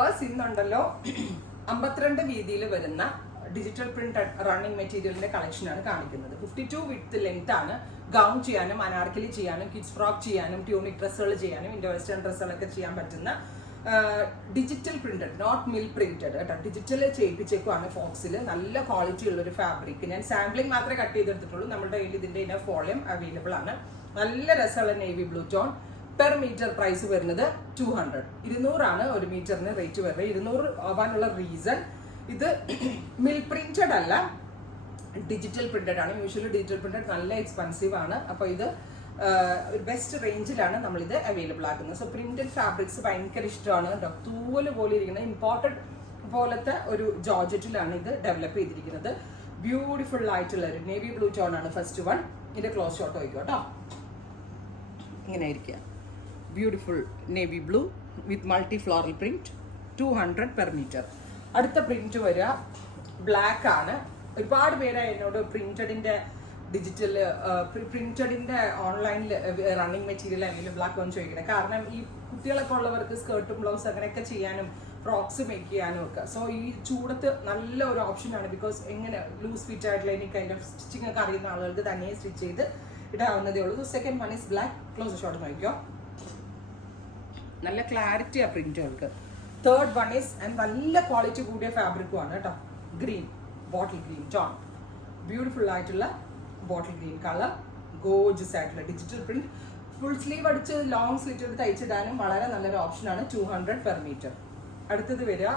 Viewers, ഇന്നുണ്ടല്ലോ 52 വീതിയിൽ വരുന്ന digital print running മെറ്റീരിയലിന്റെ കളക്ഷനാണ് കാണിക്കുന്നത്. 52 വിഡ്ത്ത് ലെങ്ത് ആണ്. ഗൗൺ ചെയ്യാനും അനാർക്കലി ചെയ്യാനും കിഡ്സ് ഫ്രോക്ക് ചെയ്യാനും ട്യൂണിക് ഡ്രസ്സുകൾ ചെയ്യാനും ഇൻഡോ വെസ്റ്റേൺ ഡ്രസ്സുകളൊക്കെ ചെയ്യാൻ പറ്റുന്ന digital printed, not mill printed കേട്ടോ. ഡിജിറ്റൽ ചെയ്യിപ്പിച്ചേക്കുവാണ് ഫോക്സിൽ. നല്ല ക്വാളിറ്റി ഉള്ളൊരു ഫാബ്രിക്. ഞാൻ സാമ്പിളിംഗ് മാത്രമേ കട്ട് ചെയ്തെടുത്തിട്ടുള്ളൂ. നമ്മുടെ കയ്യിൽ ഇതിന്റെ ഇനഫ് വോളിയം അവൈലബിൾ ആണ്. നല്ല രസമുള്ള navy blue tone. Per metre price വരുന്നത് 200. 200 ഒരു മീറ്ററിന് റേറ്റ് വരുന്നത്. 200 ആവാനുള്ള റീസൺ, ഇത് മിൽ പ്രിന്റഡ് അല്ല, ഡിജിറ്റൽ പ്രിന്റഡ് ആണ്. യൂഷ്വലി ഡിജിറ്റൽ പ്രിന്റഡ് നല്ല എക്സ്പെൻസീവ് ആണ്. അപ്പോൾ ഇത് ഒരു ബെസ്റ്റ് റേഞ്ചിലാണ് നമ്മളിത് അവൈലബിൾ ആക്കുന്നത്. സോ പ്രിന്റഡ് ഫാബ്രിക്സ് ഭയങ്കര ഇഷ്ടമാണ് കേട്ടോ. തൂവല് പോലെ ഇരിക്കുന്ന ഇമ്പോർട്ടഡ് പോലത്തെ ഒരു ജോർജറ്റിലാണ് ഇത് ഡെവലപ്പ് ചെയ്തിരിക്കുന്നത്. ബ്യൂട്ടിഫുൾ ആയിട്ടുള്ള ഒരു നേവി ബ്ലൂ ടോൺ ആണ് ഫസ്റ്റ് വൺ. ഇതിന്റെ ക്ലോസ് ഷോട്ട് വയ്ക്കും കേട്ടോ. ഇങ്ങനെ ഇരിക്കുക. Beautiful navy blue with multi floral print. 200 per metre. അടുത്ത പ്രിന്റ് വരിക ബ്ലാക്ക് ആണ്. ഒരുപാട് പേര് എന്നോട് പ്രിന്റഡിന്റെ ഡിജിറ്റൽ പ്രിന്റഡിന്റെ ഓൺലൈനിൽ റണ്ണിങ് മെറ്റീരിയൽ അവൈലബിൾ ആക്കുമെന്ന് ചോദിക്കുന്നത്. കാരണം ഈ കുട്ടികളൊക്കെ ഉള്ളവർക്ക് സ്കേർട്ടും ബ്ലൗസ് അങ്ങനെയൊക്കെ ചെയ്യാനും ഫ്രോക്സ് മേക്ക് ചെയ്യാനും ഒക്കെ. സോ ഈ ചൂടത്ത് നല്ല ഒരു ഓപ്ഷനാണ്. ബിക്കോസ് എങ്ങനെ ലൂസ് ഫിറ്റ് ആയിട്ടുള്ള എനിക്ക് അതിന്റെ സ്റ്റിച്ചിങ് ഒക്കെ അറിയുന്ന ആളുകൾക്ക് തന്നെ സ്റ്റിച്ച് ചെയ്ത് ഇടാവുന്നതേ ഉള്ളൂ. Second one is black. Close shot നോക്കിയോ, നല്ല ക്ലാരിറ്റി ആ പ്രിന്റുകൾക്ക്. തേർഡ് വൺ ഈസ് ആൻഡ് നല്ല ക്വാളിറ്റി കൂടിയ ഫാബ്രിക്കും ആണ് കേട്ടോ. Green, bottle green tone. Beautiful ആയിട്ടുള്ള ബോട്ടിൽ ഗ്രീൻ കളർ. ഗോർജസ് ആയിട്ടുള്ള ഡിജിറ്റൽ പ്രിന്റ്. ഫുൾ സ്ലീവ് അടിച്ച് ലോങ് സ്ലീവ് എടുത്ത് തയ്ച്ചിടാനും വളരെ നല്ലൊരു ഓപ്ഷനാണ്. 200 പെർ മീറ്റർ. അടുത്തത് വരിക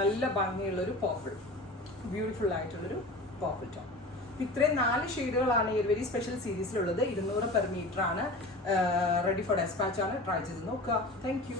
നല്ല ഭംഗിയുള്ളൊരു പോപ്പിൾ. ബ്യൂട്ടിഫുൾ ആയിട്ടുള്ളൊരു പോപ്പിൾ ടോൺ. ഇത്രയും 4 ഷെയ്ഡുകളാണ് ഈ ഒരു വെരി സ്പെഷ്യൽ സീരീസിലുള്ളത്. 200 പെർ മീറ്റർ ആണ്. റെഡി ഫോർ ഡെസ്പാച്ച് ആണ്. ട്രൈ ചെയ്ത് നോക്കുക. Thank you.